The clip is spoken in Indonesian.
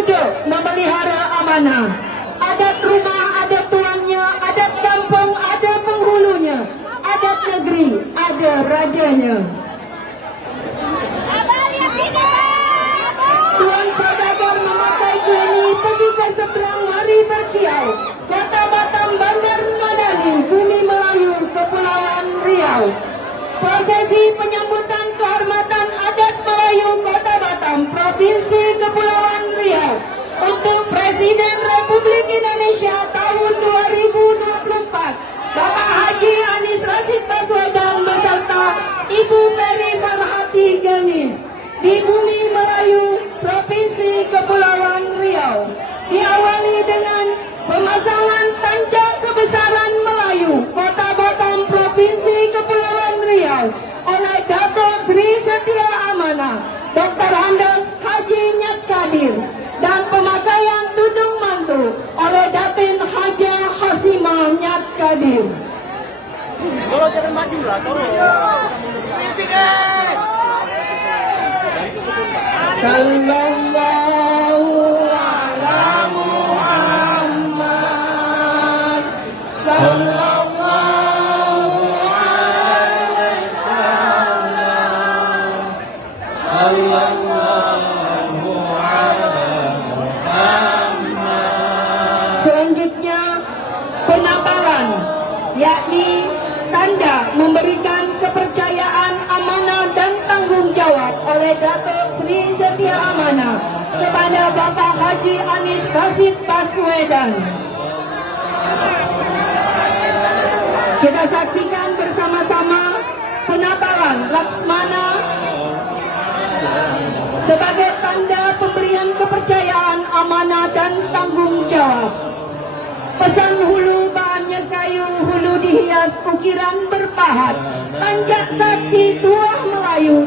duduk memelihara amanah. Adat rumah ada tuannya, adat kampung ada penghulunya, adat negeri ada rajanya. Tuan saudagar memakai geni pergi ke seberang hari berkiau. Kota Batam Bandar Madani, bumi Melayu, Kepulauan Riau. Prosesi penyambutan kehormatan adat Melayu Kota Batam, Provinsi Kepulauan Riau untuk Presiden Republik Indonesia tahun 2024, Bapak Haji Anies Rashid Baswedan beserta Ibu Ferry Farhati Ganis di bumi Melayu, Provinsi Kepulauan Riau. Diawali dengan pemasangan tanja kebesaran Melayu Kota Batam, Provinsi Kepulauan Riau oleh Datuk Sri Setia Amanah Dr. Andes Haji Nyat Kadir dan pemakaian tudung mantu oleh Datin Haja Hasimah Nyat Kadir. Kalau jangan maju lah, Sallallahu ala Muhammad, sallallahu alaihi wasallam, sallallahu ala Muhammad. Selanjutnya penampalan, yakni tanda memberikan kepercayaan, amanah dan tanggung jawab oleh Datuk Sri Setia Amanah kepada Bapak Haji Anies Rashid Baswedan. Kita saksikan bersama-sama penampalan Laksmana sebagai tanda pemberian kepercayaan, amanah dan tanggung jawab. Pesan hulu bahannya kayu, hulu dihias ukiran berpahat. Tanjak sakti tuah Melayu,